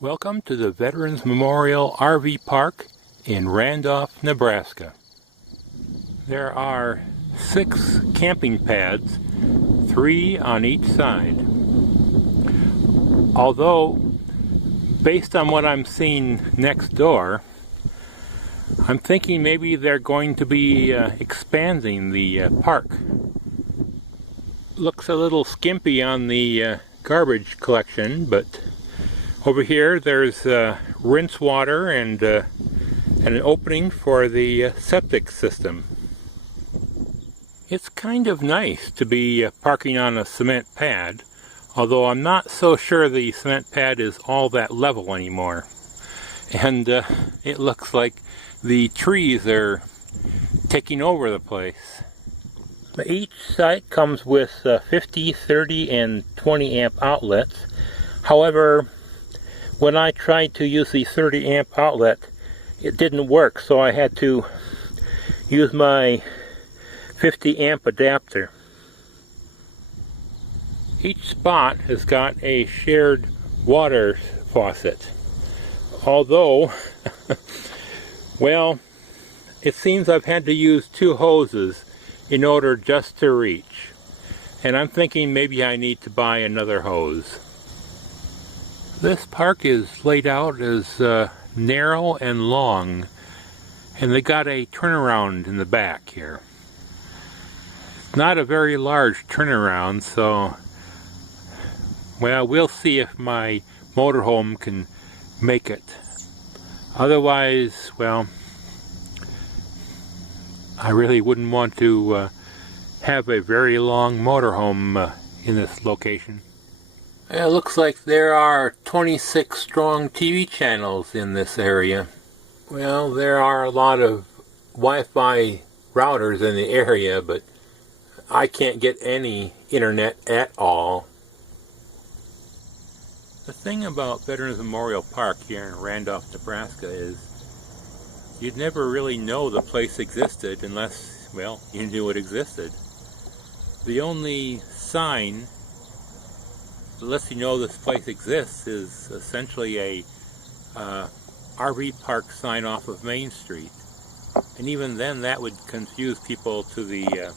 Welcome to the Veterans Memorial RV Park in Randolph, Nebraska. There are 6 camping pads, 3 on each side. Although, based on what I'm seeing next door, I'm thinking maybe they're going to be expanding the park. Looks a little skimpy on the garbage collection, but over here there's rinse water and an opening for the septic system. It's kind of nice to be parking on a cement pad, although I'm not so sure the cement pad is all that level anymore. And it looks like the trees are taking over the place. Each site comes with 50, 30, and 20 amp outlets. However, when I tried to use the 30 amp outlet, it didn't work, so I had to use my 50 amp adapter. Each spot has got a shared water faucet. Although, well, it seems I've had to use 2 hoses in order just to reach. And I'm thinking maybe I need to buy another hose. This park is laid out as narrow and long, and they got a turnaround in the back here. It's not a very large turnaround, so well, we'll see if my motorhome can make it. Otherwise, well, I really wouldn't want to have a very long motorhome in this location. It looks like there are 26 strong TV channels in this area. Well, there are a lot of Wi-Fi routers in the area, but I can't get any internet at all. The thing about Veterans Memorial Park here in Randolph, Nebraska is you'd never really know the place existed unless, well, you knew it existed. The only sign that lets you know this place exists is essentially a RV park sign off of Main Street. And even then that would confuse people to the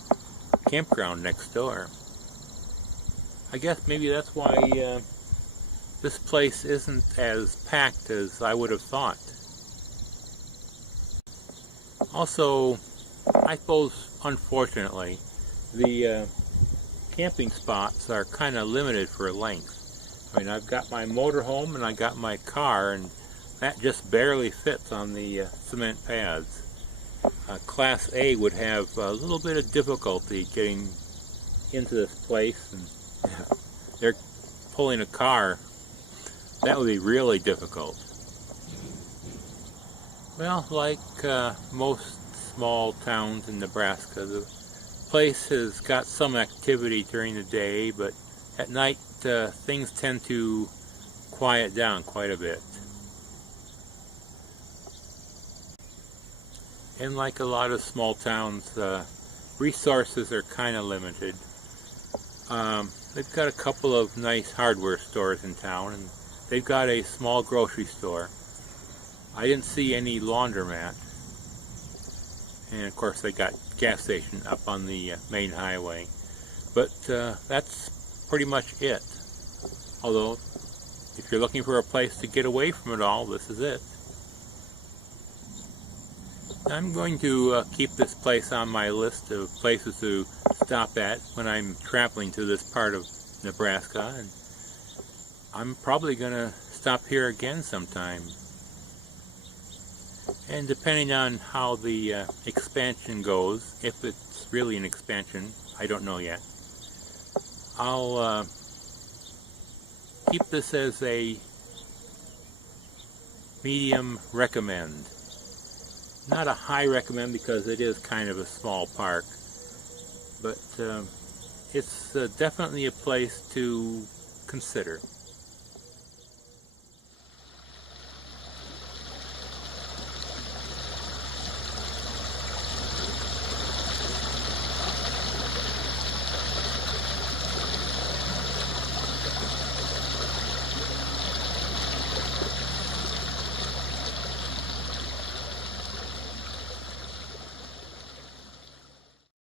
campground next door. I guess maybe that's why this place isn't as packed as I would have thought. Also, I suppose unfortunately, the camping spots are kind of limited for length. I mean, I've got my motorhome and I got my car, and that just barely fits on the cement pads. Class A would have a little bit of difficulty getting into this place, and they're pulling a car. That would be really difficult. Well, like most small towns in Nebraska, the place has got some activity during the day, but at night things tend to quiet down quite a bit. And like a lot of small towns, resources are kind of limited. They've got a couple of nice hardware stores in town, and they've got a small grocery store. I didn't see any laundromat. And of course they got gas station up on the main highway. But that's pretty much it. Although, if you're looking for a place to get away from it all, this is it. I'm going to keep this place on my list of places to stop at when I'm traveling to this part of Nebraska. And I'm probably going to stop here again sometime. And depending on how the expansion goes, if it's really an expansion, I don't know yet, I'll keep this as a medium recommend. Not a high recommend because it is kind of a small park, but it's definitely a place to consider.